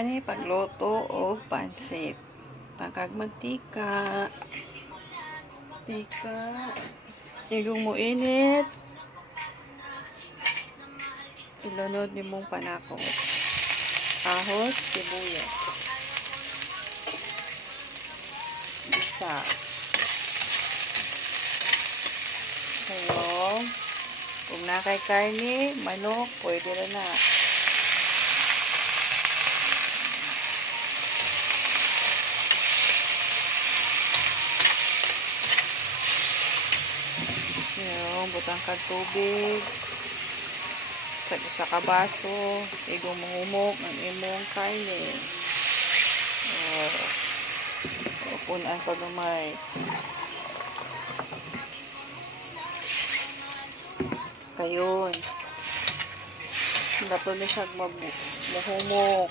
ani pagluto og pansit. Takag mantika. Tika. Igong mo init. Ilunod ni mong panako. Ahos, sibuyas. Isa. Ngayon, kung nakay karne, manok, pwede na. Ngayon, butang kag tubig. Sa kabaso, igong mahumok ng imong karne. Punan pa gamay. Kayon. Dato ni siya mahumok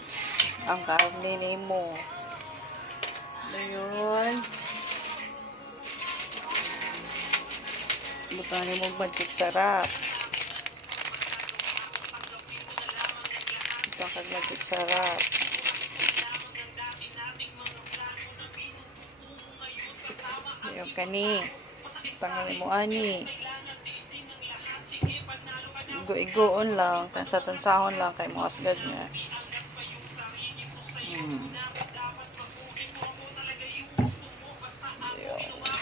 ang karne nimo. Ngayon, butang ni mong magic sarap. Butang kag magic sarap. Yung kani. Butang mo ani. Igo-igoon lang, tansa-tansahon lang kay mo asgad nga.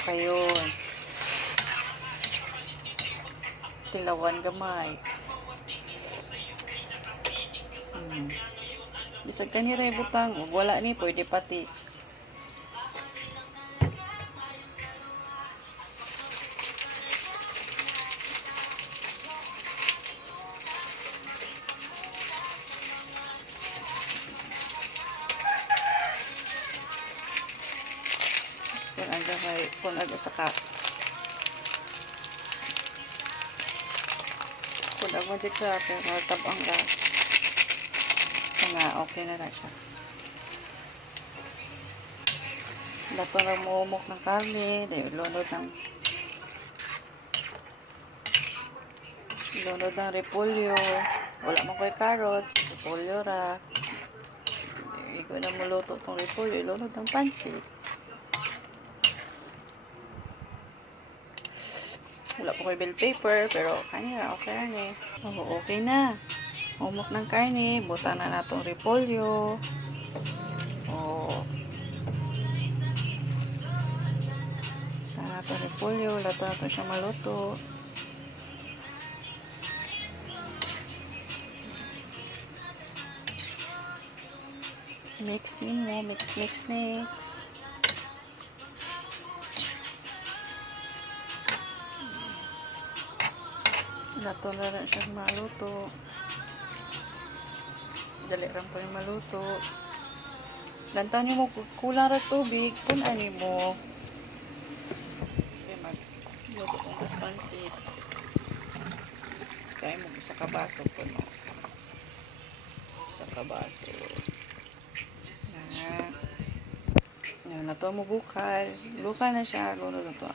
Kayon. Tilawan gamay. Bisag kanira butang, wala ni pwede patis. Kung aga sa kap. Kung aga magic sa akin, matabang gas. Nga, okay na na siya. Dato na muumok ng karne, dahil lunod ng repolyo. Wala mo ko'y carrots, repolyo ra. Hindi ko na muluto itong repolyo, lunod ng pansit. Wala po ko'y bell paper, pero kanya, okay na eh. Okay na. Umok ng karne, buta na natong repolyo. Buta na natong repolyo, lato na ito siya maluto. Mix mo, mix. Lato na rin siya maluto. Dali rin po yung maluto. Lantaw niyo mo kulang rin tubig. Punan niyo mo. Okay, magluto kong mas pansit. Kaya mo sa kabaso po, no? Sa kabaso. Nato mo bukal. Bukal na siya. Luto na ito.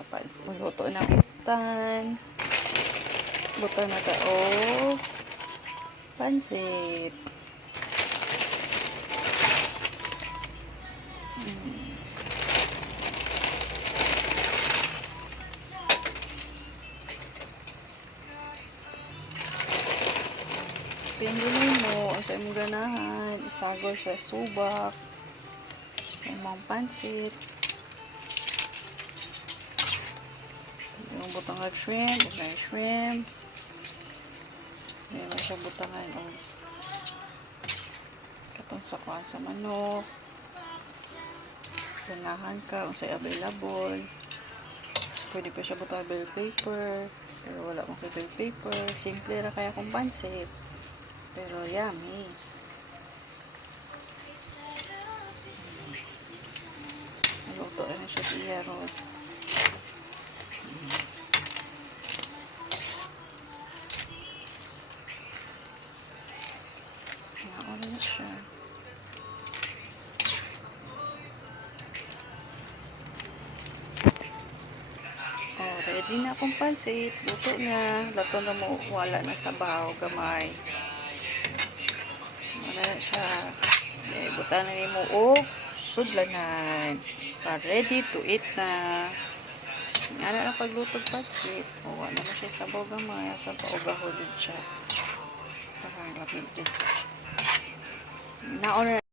Luto na utan. Buta na taog pansit. Pindunin mo sa imong ganahan, isagol sa subak, imong pansit. Yung butang ng shrimp. Meron siya butangan o katong sakuan sa manok. Ganahan ka kung sa'y available. Pwede pa siya butang bell paper, pero wala mong bell paper. Simple ra kaya kung pansit, pero yummy. Naluto na siya siya ron. Ano siya? Ready na akong pansit. Luto na. Lato na mo. Wala na sa bahaw. Gamay. Wala na siya. butanan nimo og sudlanan. Ready to eat na. Ana na paglutog pansit. O, ano na siya sabaw gamay. Sa paugaho din siya. Parang lamig din. Naon na